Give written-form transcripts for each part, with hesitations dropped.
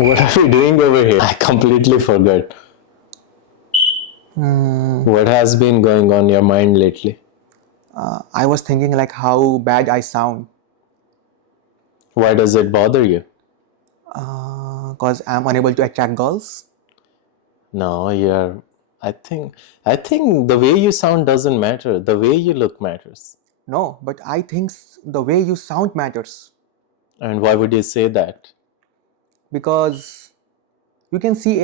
What are we doing over here? I completely forgot. What has been going on your mind lately? I was thinking like how bad I sound Why does it bother you? because I'm unable to attract girls. No, you're. I think the way you sound doesn't matter. The way you look matters. No, but I think the way you sound matters And why would you say that? because you can see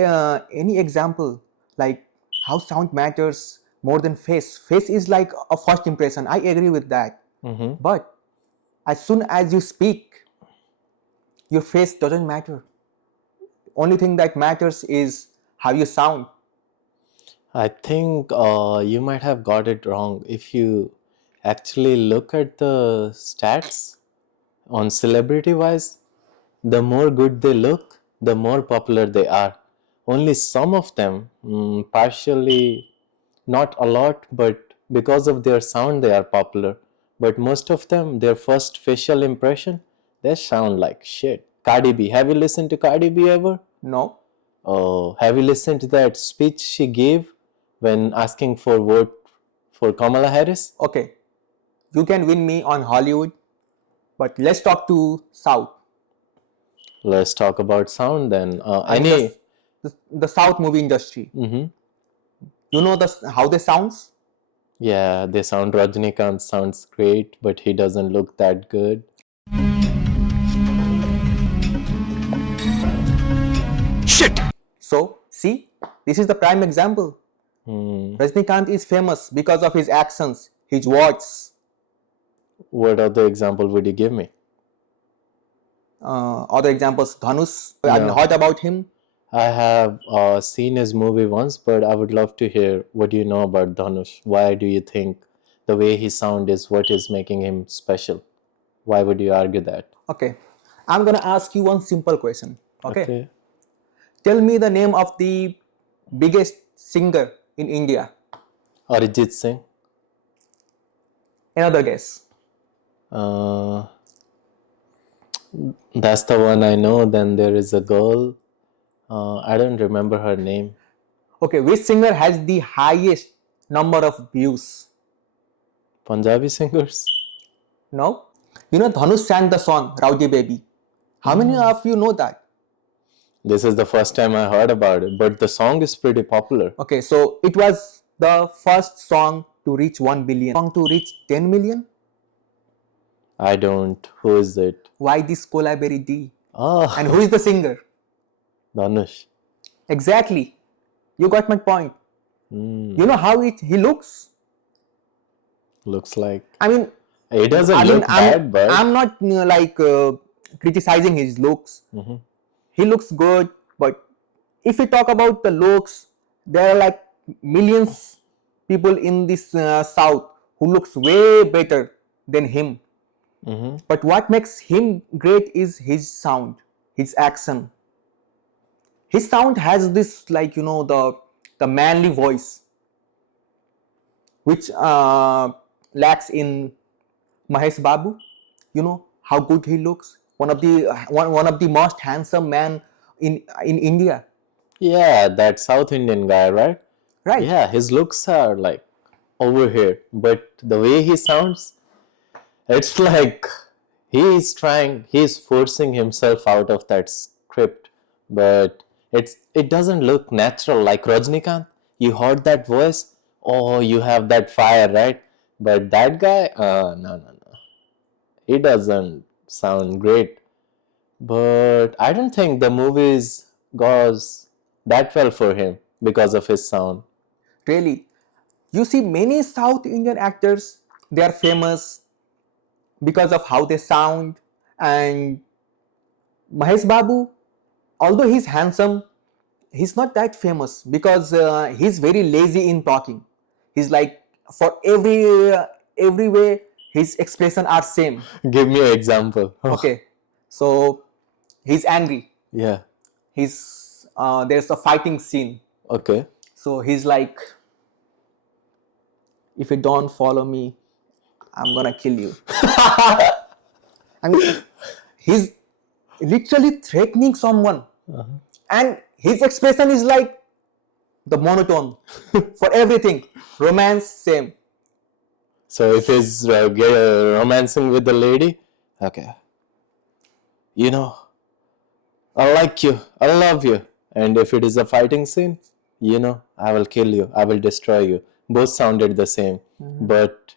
any example like how sound matters more than face. Face is like a first impression. I agree with that. Mm-hmm. But as soon as you speak, your face doesn't matter. Only thing that matters is how you sound. I think you might have got it wrong. If you actually look at the stats on celebrity wise, the more good they look, the more popular they are. Only some of them, partially, not a lot, but because of their sound, they are popular. But most of them, their first facial impression, they sound like shit. Cardi B. Have you listened to Cardi B ever? No? Oh, have you listened to that speech she gave when asking for vote for Kamala Harris? Okay. You can win me on Hollywood, but let's talk to South. Let's talk about sound then. I mean the South movie industry. Mhm. You know how they sounds? Yeah, they sound Rajnikant sounds great, but he doesn't look that good. So see, this is the prime example. Hmm. Rajnikant is famous because of his accents, his words. What other example would you give me? Other examples, Dhanush. I mean, No, heard about him. I have seen his movie once, but I would love to hear what do you know about Dhanush? Why do you think the way he sound is what is making him special? Why would you argue that? Okay, I'm gonna ask you one simple question. Okay, Okay, tell me the name of the biggest singer in India. Arijit Singh. Another guess. Uh, that's the one I know. Then there is a girl. I don't remember her name. Okay, which singer has the highest number of views? Punjabi singers. No? You know, Dhanush sang the song Rowdy Baby. How many of you know that? This is the first time I heard about it, but the song is pretty popular. Okay, so it was the first song to reach 1 billion. Song to reach 10 million? I don't. Who is it? Why this Berry D? And Ah, who is the singer? Dhanush. Exactly. You got my point. Hmm. You know how he looks? Looks like I mean, it doesn't I mean, look bad, but I'm not criticizing his looks. Mhm. He looks good, but if we talk about the looks, there are like millions people in this South who looks way better than him. Mhm. But what makes him great is his sound, his accent. His sound has this like the manly voice which lacks in Mahesh Babu. You know how good he looks. One of the most handsome man in India, Yeah, that South Indian guy, right? right? Yeah, his looks are like over here, but the way he sounds, it's like he's forcing himself out of that script, but it doesn't look natural like Rajnikant. You heard that voice, oh, you have that fire, right? But that guy, no, no, no, he doesn't sound great. But I don't think the movies goes that well for him because of his sound. Really, you see many South Indian actors. They are famous because of how they sound. And Mahesh Babu, although he's handsome, he's not that famous because he's very lazy in talking. He's like for every way his expression are same. Give me an example. Oh, Okay, so he's angry. yeah. He's there's a fighting scene. Okay. So he's like, if you don't follow me, I'm gonna kill you. I mean, he's literally threatening someone. And his expression is like the monotone for everything. Romance, same. So if he's romancing with the lady, okay, you know, I like you, I love you. And if it is a fighting scene, I will kill you, I will destroy you. Both sounded the same. But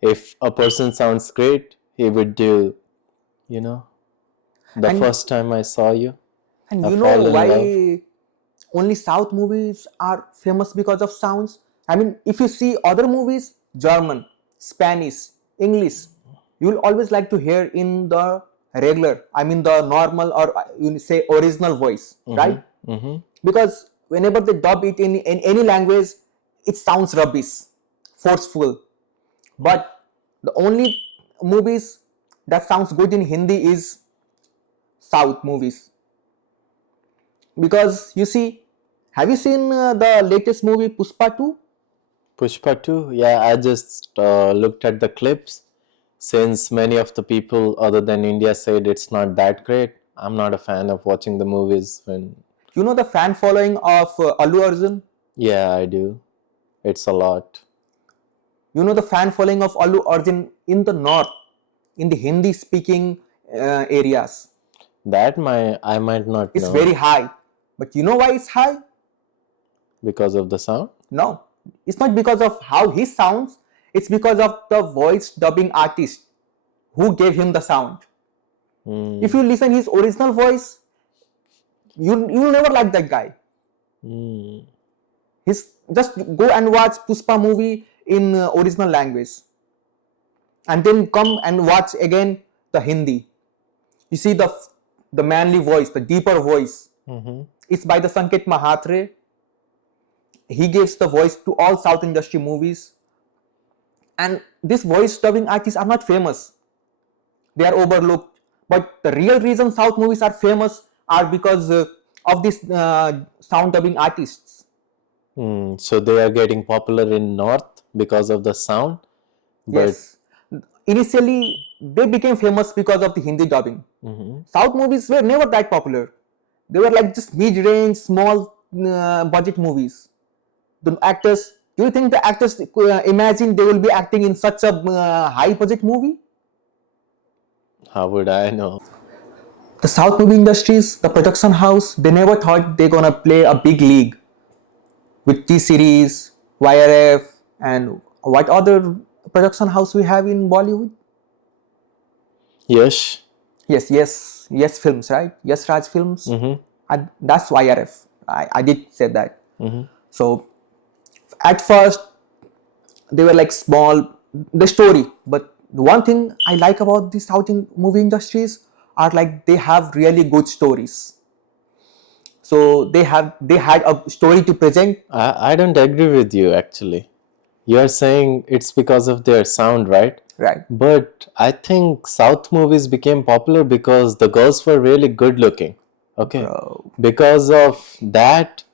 if a person sounds great, he would do, you know, the And first time I saw you, and I you know fall in love. why only South movies are famous because of sounds? I mean, if you see other movies, German, Spanish, English, you will always like to hear in the regular, I mean the normal, or you say original voice, right? Mm-hmm. Because whenever they dub it in any language, it sounds rubbish, forceful. But the only movies that sounds good in Hindi is South movies. Because you see, have you seen the latest movie Puspa 2? Pushpa 2, yeah, I just looked at the clips. Since many of the people other than India said it's not that great, I'm not a fan of watching the movies when. You know the fan following of Allu Arjun? Yeah, I do. It's a lot. You know the fan following of Allu Arjun in the north, in the Hindi speaking areas. That I might not It's know very high. But you know why it's high? because of the sound. No, it's not because of how he sounds, it's because of the voice dubbing artist who gave him the sound. If you listen his original voice, you'll never like that guy. He's just go and watch Puspa movie in original language, and then come and watch again the Hindi. You see the manly voice, the deeper voice. It's by the Sanket Mahatre. He gives the voice to all South industry movies, and these voice dubbing artists are not famous. They are overlooked. But the real reason South movies are famous are because of these sound dubbing artists. So they are getting popular in North because of the sound, but Yes. Initially, they became famous because of the Hindi dubbing. South movies were never that popular. They were like just mid-range, small budget movies. The actors, do you think the actors imagine they will be acting in such a high budget movie? how would I know? The South movie industries, the production house, they never thought they're gonna play a big league with T series, YRF, and what other production house we have in Bollywood? Yes. Yes Films, right? Yes Raj Films. That's YRF. I did say that. So at first they were like small, the story, but the one thing I like about the South movie industries are like they have really good stories. So they had a story to present. I don't agree with you actually. You are saying it's because of their sound, right? Right. But I think South movies became popular because the girls were really good looking. Okay. Bro. Because of that,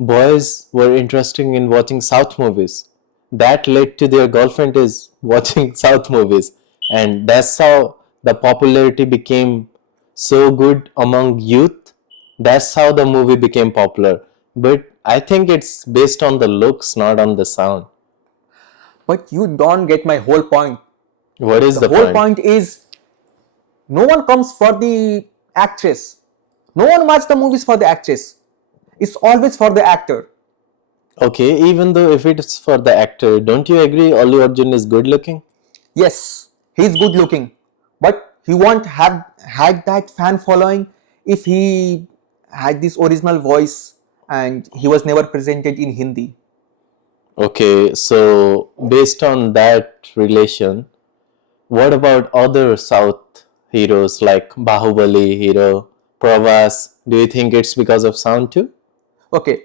boys were interested in watching South movies. That led to their girlfriend is watching South movies. And that's how the popularity became so good among youth. That's how the movie became popular. But I think it's based on the looks, not on the sound. But you don't get my whole point. What is The the whole point? point is no one comes for the actress. No one watches the movies for the actress. It's always for the actor. Okay, even though if it's for the actor, don't you agree Allu Arjun is good looking? Yes, he's good looking, but he won't have had that fan following if he had this original voice and he was never presented in Hindi. Okay, so based on that relation, what about other South heroes like Bahubali hero, Pravas? Do you think it's because of sound too? Okay,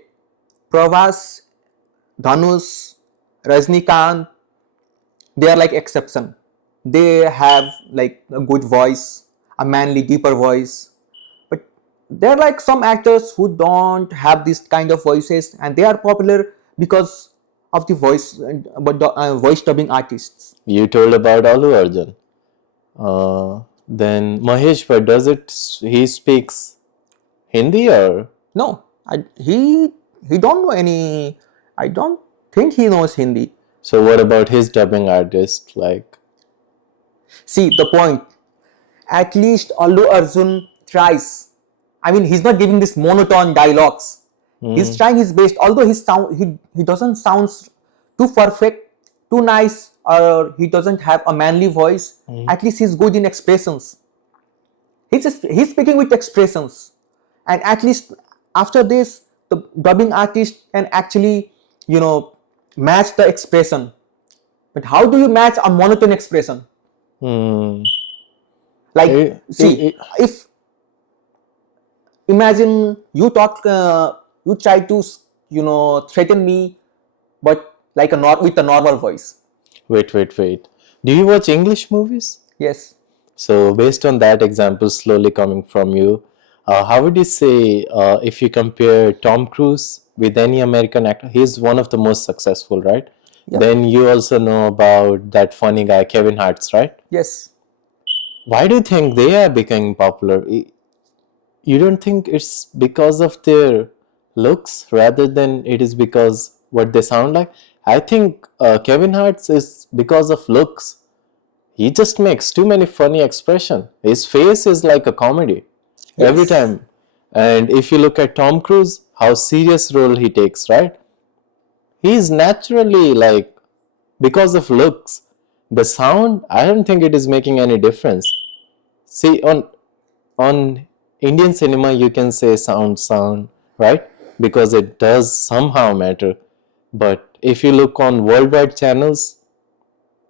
Pravas, Dhanush, Rajnikant, they are like exception. They have like a good voice, a manly, deeper voice. But there are like some actors who don't have this kind of voices, and they are popular because of the voice, but the voice dubbing artists. You told about Allu Arjun. Then Mahesh, but does it? He speaks. Hindi or No, he don't know any. I don't think he knows Hindi. so? What about his dubbing artist? Like, See the point. At least Allu Arjun tries. I mean, he's not giving this monotone dialogues. He's mm, trying his best. Although his sound, he doesn't sound too perfect, too nice, or he doesn't have a manly voice. mm, At least he's good in expressions. He's speaking with expressions, and at least after this, the dubbing artist can actually, you know, match the expression. But how do you match a monotone expression? mm, Like, it, see, if imagine you talk, you try to, threaten me, but like with a normal voice. wait. Do you watch English movies? Yes, So, based on that example, slowly coming from you, how would you say if you compare Tom Cruise with any American actor? He's one of the most successful, right? yeah, Then you also know about that funny guy, Kevin Hart's, right? yes, Why do you think they are becoming popular? You don't think it's because of their looks rather than it is because what they sound like? I think Kevin Hart's is because of looks. He just makes too many funny expression. His face is like a comedy every yes, time. And if you look at Tom Cruise, how serious role he takes, right? He's naturally like because of looks. The sound, I don't think it is making any difference. See, on Indian cinema, you can say sound, right? Because it does somehow matter. But if you look on worldwide channels,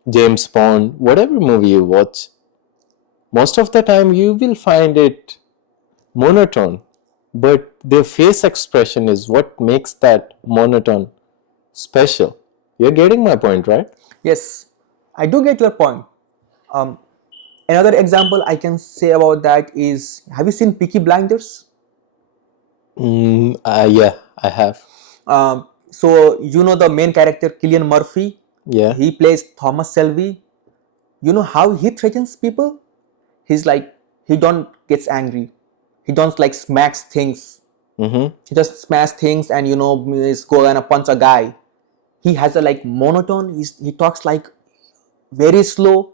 James Bond, whatever movie you watch, most of the time you will find it monotone. But their face expression is what makes that monotone special. You're getting my point, right? yes. I do get your point. Um, Another example I can say about that is, have you seen Peaky Blinders? Yeah, I have. So you know the main character Killian Murphy. Yeah. He plays Thomas Shelby. You know how he threatens people? He's like, he don't gets angry. He don't like smacks things. Mm-hmm. He just smash things and is go and punch a guy. He has a like monotone. He talks like very slow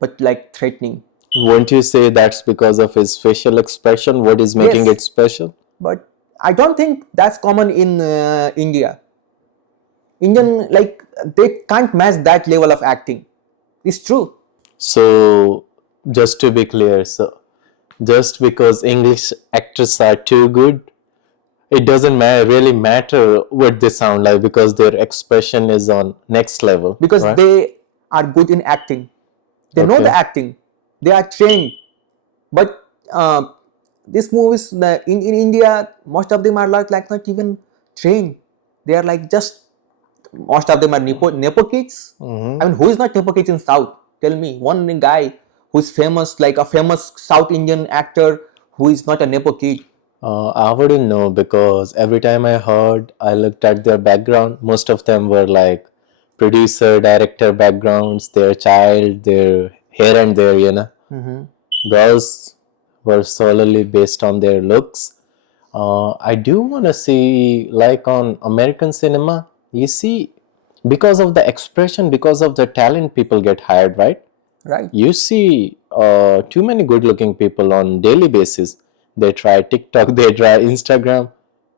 but like threatening. Won't you say that's because of his facial expression? What is making Yes, it special? but I don't think that's common in India. Indian like they can't match that level of acting. It's true. So, just to be clear, so just because English actors are too good, it doesn't really matter what they sound like because their expression is on next level, Because right? they are good in acting. They know the Okay. acting. They are trained. But these movies in India, most of them are like not even trained. They are like just most of them are nepo kids. I Mm-hmm. mean, who is not nepo kids in South? Tell me one guy who's famous, like a famous South Indian actor who is not a nepo kid. I wouldn't know because every time I heard, I looked at their background. Most of them were like producer, director backgrounds, their child, their here and there, you know. Mm-hmm. Girls were solely based on their looks. I do want to see, like on American cinema, you see, because of the expression, because of the talent, people get hired, right? Right. You see too many good looking people on daily basis. They try TikTok, they try Instagram,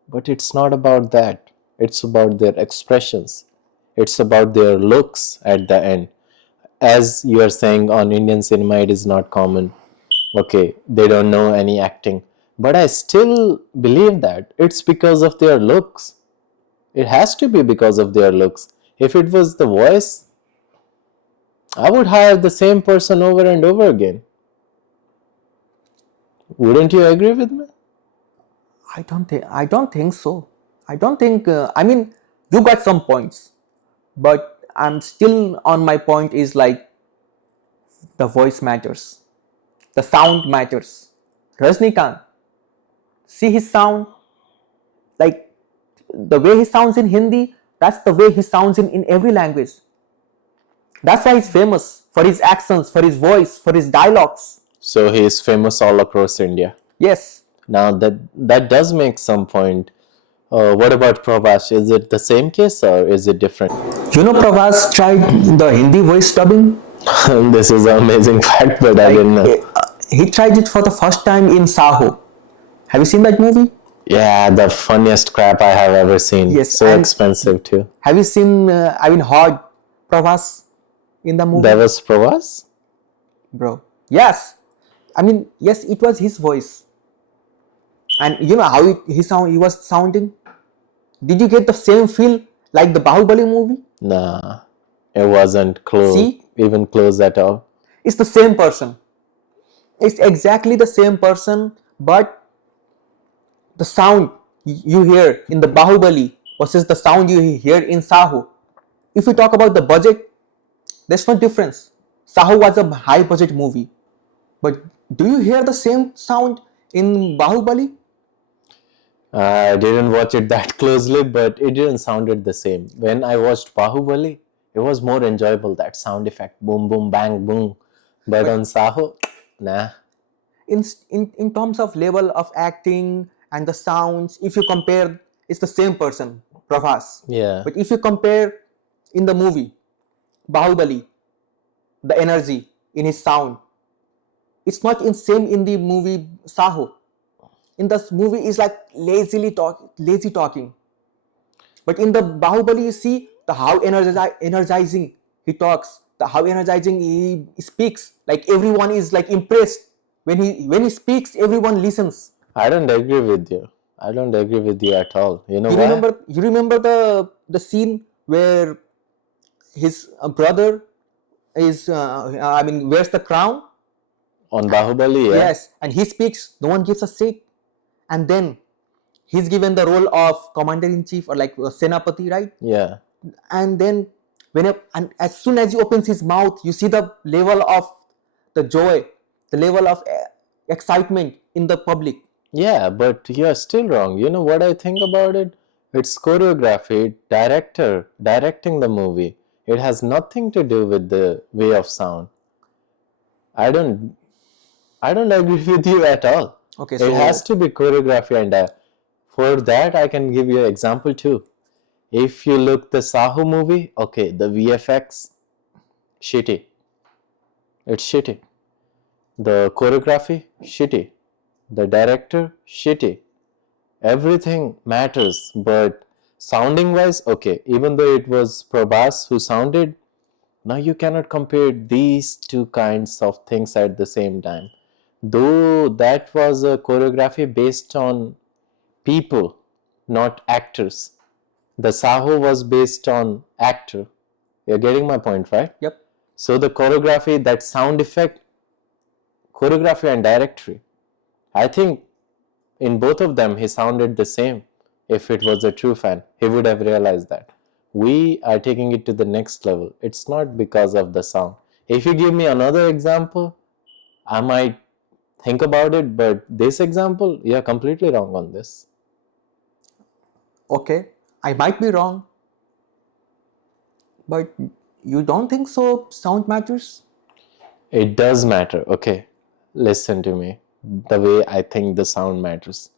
but it's not about that. It's about their expressions. It's about their looks at the end. As you are saying, on Indian cinema, it is not common. Okay, they don't know any acting. But I still believe that it's because of their looks. It has to be because of their looks. If it was the voice, I would hire the same person over and over again. Wouldn't you agree with me? I don't think so. I don't think. I mean, you got some points, but I'm still on my point. Is like the voice matters, the sound matters. Rajnikant, see his sound, like the way he sounds in Hindi. That's the way he sounds in every language. That's why he's famous for his accents, for his voice, for his dialogues. So he is famous all across India. Yes, Now that does make some point. What about Prabhas? Is it the same case or is it different? You know, Pravas tried the Hindi voice dubbing. This is an amazing fact, but I Like didn't know. he tried it for the first time in Saho. Have you seen that movie? Yeah, the funniest crap I have ever seen. Yes, So and expensive too. have you seen? Heard Pravas in the That movie, was Prabhas? bro. Yes, I mean yes, it was his voice, and you know how he was sounding. Did you get the same feel like the Bahubali movie? Nah, it wasn't See, even close at all. it's the same person. It's exactly the same person, but the sound you hear in the Bahubali versus the sound you hear in Sahu. If we talk about the budget, there's no difference. Sahu was a high budget movie, but do you hear the same sound in Bahubali? I didn't watch it that closely, but it didn't sounded the same. When I watched Bahubali, it was more enjoyable. That sound effect, boom, boom, bang, boom. But But on Saho, nah. in terms of level of acting and the sounds, if you compare, it's the same person, Pravas. Yeah, But if you compare in the movie Bahubali, the energy in his sound, it's not in same in the movie Saho. In this movie is like lazy talking. But in the Bahubali, you see the how energizing he talks, the how energizing he speaks. Like everyone is like impressed when he speaks. Everyone listens. I don't agree with you. I don't agree with you at all. You know You why? remember? You remember the scene where his brother is wears the crown. On Bahubali, yeah, Yes, and he speaks. No one gives a shit. And then he's given the role of commander in chief or like senapati, right? yeah, And then and as soon as he opens his mouth, you see the level of the joy, the level of excitement in the public. yeah. But you're still wrong. You know what I think about it? It's choreography, directing the movie. It has nothing to do with the way of sound. I don't I don't agree with you at all. Okay, It has so to be choreography, and for that, I can give you an example too. If you look the Sahu movie, okay, the VFX shitty, it's shitty. The choreography shitty. The director shitty. Everything matters, but sounding wise, okay. Even though it was Prabhas who sounded, now you cannot compare these two kinds of things at the same time. Though that was a choreography based on people, not actors. The Saho was based on actor. You're getting my point, right? yep. So the choreography, that sound effect, choreography and directory. I think in both of them he sounded the same. If it was a true fan, he would have realized that. We are taking it to the next level. It's not because of the sound. If you give me another example, I might think about it, but this example, you're completely wrong on this. Okay, I might be wrong, but you don't think so? Sound matters. It does matter. Okay, listen to me. The way I think the sound matters.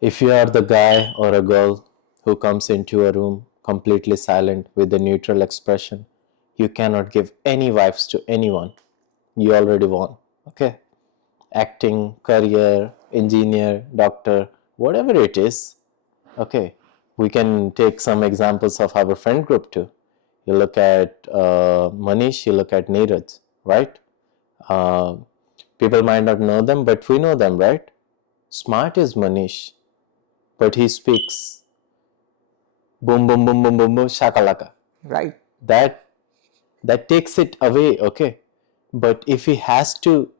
If you are the guy or a girl who comes into a room completely silent with a neutral expression, you cannot give any vibes to anyone. You already won. Okay? Acting, career, engineer, doctor, whatever it is. Okay. We can take some examples of our friend group too. You look at Manish, you look at Neeraj, right? Uh, People might not know them, but we know them, right? Smart is Manish, but he speaks boom, boom, boom, boom, boom, boom, shakalaka. Right. That that takes it away, okay. But if he has to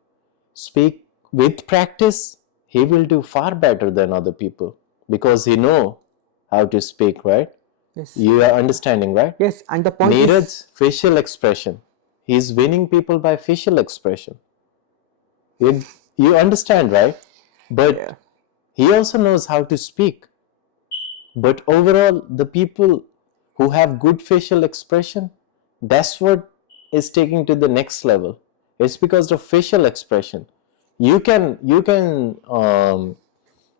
speak with practice, he will do far better than other people because he know how to speak, right? Yes. You are understanding, right? Yes, and the point is, Neeraj's facial expression. He's winning people by facial expression. You, you understand, right? yeah, But he also knows how to speak. But overall, the people who have good facial expression, that's what is taking to the next level. It's because of facial expression. You can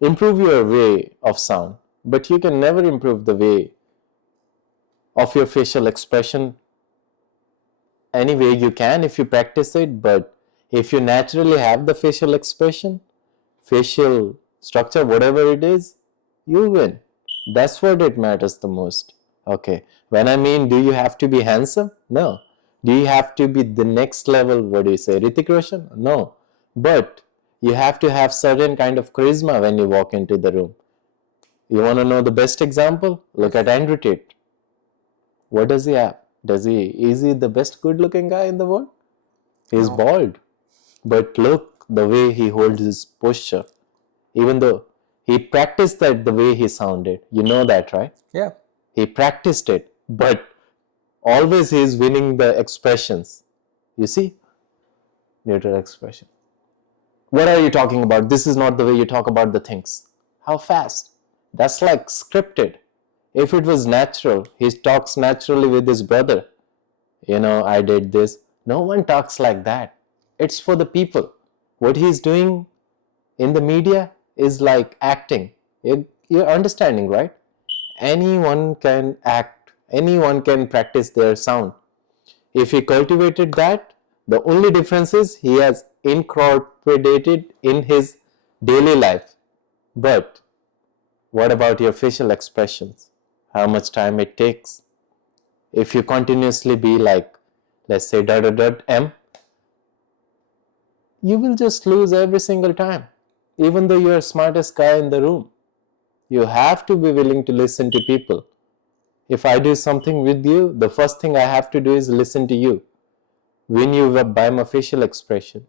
improve your way of sound, but you can never improve the way of your facial expression. Anyway, you can if you practice it, but if you naturally have the facial expression, facial structure, whatever it is, you win. That's what it matters the most. Okay. When I mean, do you have to be handsome? No. Do you have to be the next level? What do you say? Ritik Roshan? No. But you have to have certain kind of charisma when you walk into the room. You want to know the best example? Look Yes. at Andrew Tate. What does he have? Is he the best good looking guy in the world? He's No. bald. But look the way he holds his posture. Even though he practiced that the way he sounded. You know that, right? Yeah. He practiced it. But always he is winning the expressions. You see? Neutral expression. What are you talking about? This is not the way you talk about the things. How fast? That's like scripted. If it was natural, he talks naturally with his brother. I did this. No one talks like that. It's for the people. What he's doing in the media is like acting. You're understanding, right? Anyone can act, anyone can practice their sound. If he cultivated that, the only difference is he has incorporated in his daily life. But what about your facial expressions? How much time it takes? If you continuously be like, let's say, dot dot dot M, you will just lose every single time. Even though you're the smartest guy in the room, you have to be willing to listen to people. If I do something with you, the first thing I have to do is listen to you. Win you by my facial expression.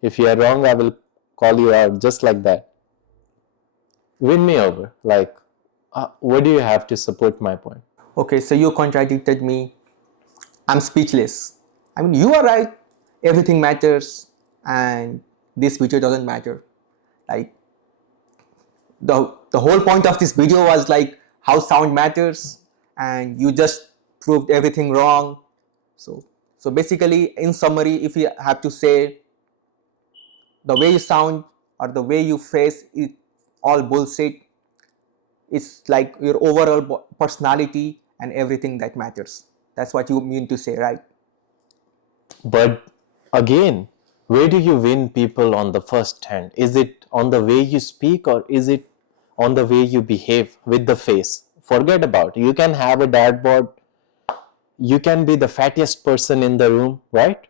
If you are wrong, I will call you out just like that. Win me over. Like, what do you have to support my point? Okay, so you contradicted me. I'm speechless. I mean, you are right. Everything matters, and this video doesn't matter. Like the whole point of this video was like how sound matters, and you just proved everything wrong. So so basically, in summary, if you have to say, the way you sound or the way you face it, all bullshit. It's like your overall personality and everything that matters. That's what you mean to say, right? But again, where do you win people on the first hand? Is it on the way you speak or is it on the way you behave with the face? Forget about it. You can have a dartboard, you can be the fattest person in the room, right?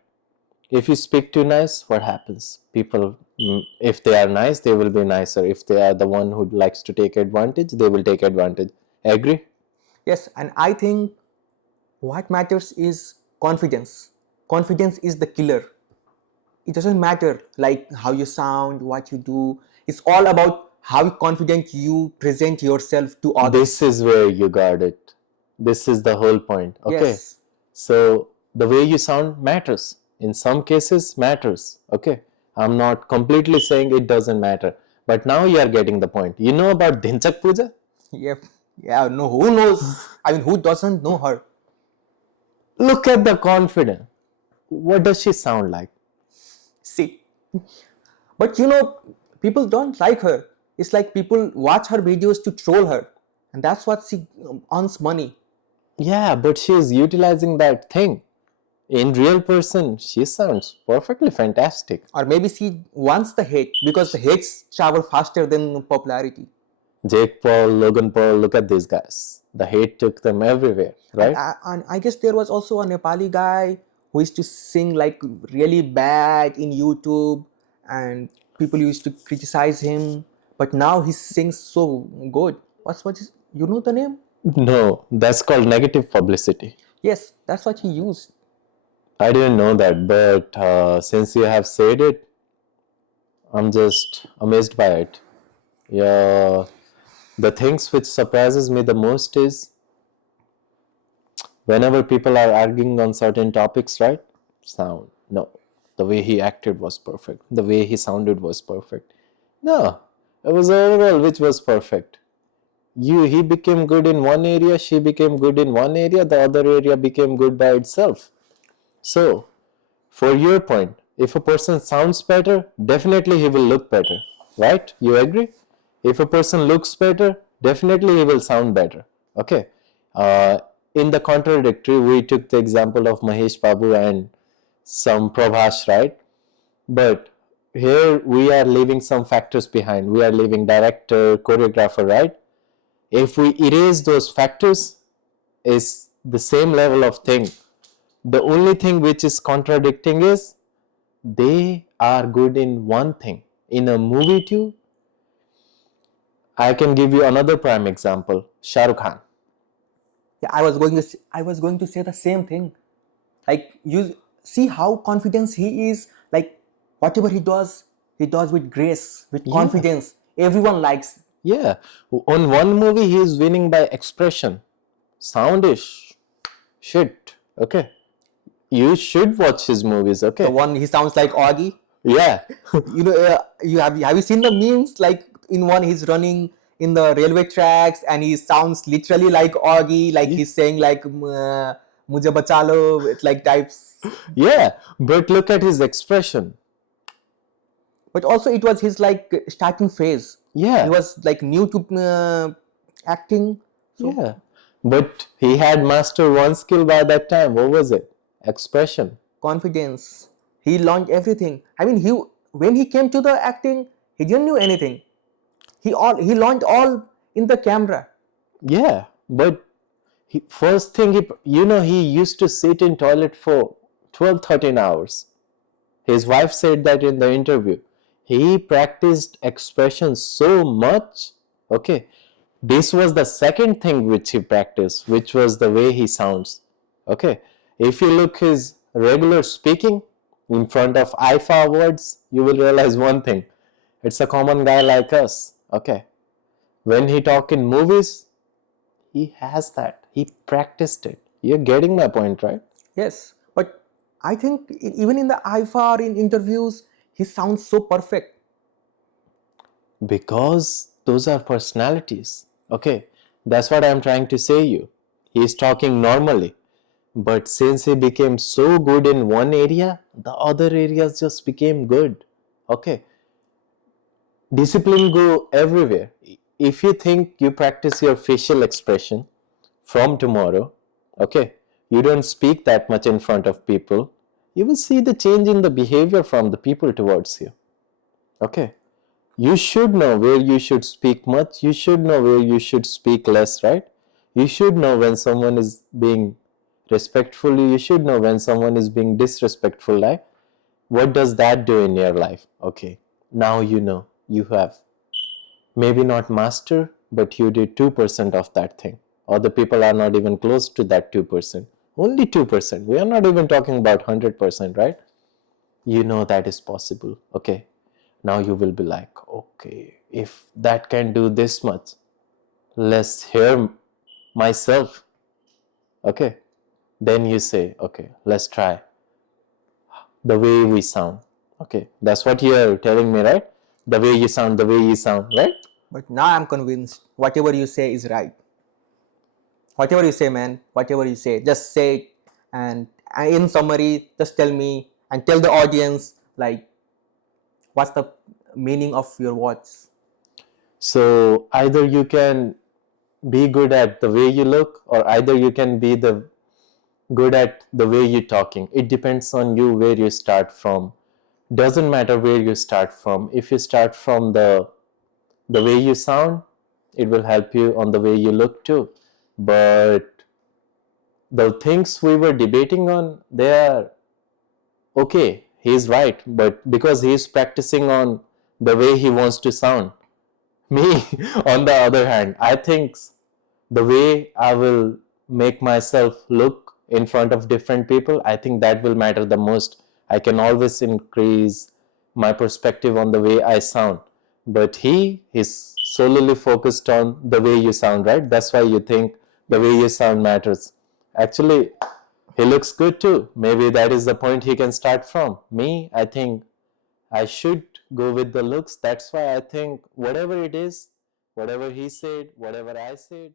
If you speak too nice, what happens? People, if they are nice, they will be nicer. If they are the one who likes to take advantage, they will take advantage. Agree? Yes, and I think what matters is confidence. Confidence is the killer. It doesn't matter like how you sound, what you do. It's all about how confident you present yourself to This others. is where you got it. This is the whole point. Okay. Yes. So the way you sound matters. In some cases, matters. Okay. I'm not completely saying it doesn't matter. But now you are getting the point. You know about Dhinchak Puja? Yep. Yeah, no, who knows? I mean, who doesn't know her? Look at the confidence. What does she sound like? See. But people don't like her. It's like people watch her videos to troll her. And that's what she earns money. Yeah, but she is utilizing that thing. In real person, she sounds perfectly fantastic. Or maybe she wants the hate because the hates travel faster than popularity. Jake Paul, Logan Paul, look at these guys. The hate took them everywhere, And right? I guess there was also a Nepali guy who used to sing like really bad in YouTube, and people used to criticize him. But now he sings so good. What is, you know the name? No, that's called negative publicity. Yes, that's what he used. I didn't know that, but since you have said it, I'm just amazed by it. Yeah, the things which surprises me the most is whenever people are arguing on certain topics, right? Sound. No, the way he acted was perfect. The way he sounded was perfect. No, it was overall which was perfect. He became good in one area, she became good in one area, the other area became good by itself. So, for your point, If a person sounds better, definitely he will look better, right? You agree? If a person looks better, definitely he will sound better. Okay. Uh, in the contradictory, we took the example of Mahesh Babu and some Prabhas, right? But here we are leaving some factors behind. We are leaving director, choreographer, right? If we erase those factors, is the same level of thing. The only thing which is contradicting is they are good in one thing. In a movie too, I can give you another prime example. Shah Rukh Khan. Yeah, I was going to say the same thing. Like, you see how confident he is. Like, whatever he does with grace, with Yeah, confidence. Everyone likes. yeah. On one movie, he is winning by expression. Sound is shit. Okay. You should watch his movies. The Okay. one he sounds like Augie. Yeah. You know, have you seen the memes? Like, in one he's running in the railway tracks and he sounds literally like Augie. Like, Yeah. he's saying like "Mujhe bachalo," it's like types. Yeah. But look at his expression. But also it was his like starting phase. He Yeah. was like new to acting, so Yeah. But he had mastered one skill by that time. What was it? Expression. confidence. He learned everything. I mean, he when he came to the acting, he didn't know anything. He learned all in the camera. Yeah. But first thing, he used to sit in toilet for 12, 13 hours. His wife said that in the interview. He practiced expression so much. Okay. This was the second thing which he practiced, which was the way he sounds. Okay. If you look his regular speaking in front of IFA awards, you will realize one thing. It's a common guy like us. Okay. When he talk in movies, he has that. He practiced it. You're getting my point, right? Yes, but I think even in the IFR in interviews, he sounds so perfect. Because those are personalities. Okay, that's what I'm trying to say you. He's talking normally, but since he became so good in one area, the other areas just became good. Okay, discipline go everywhere. If you think you practice your facial expression from tomorrow, okay, you don't speak that much in front of people, you will see the change in the behavior from the people towards you. Okay, you should know where you should speak much, you should know where you should speak less, right? You should know when someone is being respectful, you should know when someone is being disrespectful, right? What does that do in your life? Okay, now you know. You have maybe not master, but you did 2% of that thing. Other people are not even close to that 2%. Only 2%. We are not even talking about 100%, right? You know that is possible. Okay, now you will be like, okay, if that can do this much, let's hear myself. Okay, then you say, okay, let's try the way we sound. Okay, that's what you're telling me, right? The way you sound, right? But now I'm convinced whatever you say is right. Whatever you say, man, whatever you say, just say it. And in summary, just tell me and tell the audience like what's the meaning of your words. So either you can be good at the way you look, or either you can be the good at the way you're talking. It depends on you where you start from. Doesn't matter where you start from. If you start from the way you sound, it will help you on the way you look too. But the things we were debating on, they are okay. He's right, but because he's practicing on the way he wants to sound. Me, on the other hand, I think the way I will make myself look in front of different people, I think that will matter the most. I can always increase my perspective on the way I sound. But he is solely focused on the way you sound, right? That's why you think the way Yes. you sound matters. Actually, he looks good too. Maybe that is the point he can start from. Me, I think I should go with the looks. That's why I think whatever it is, whatever he said, whatever I said,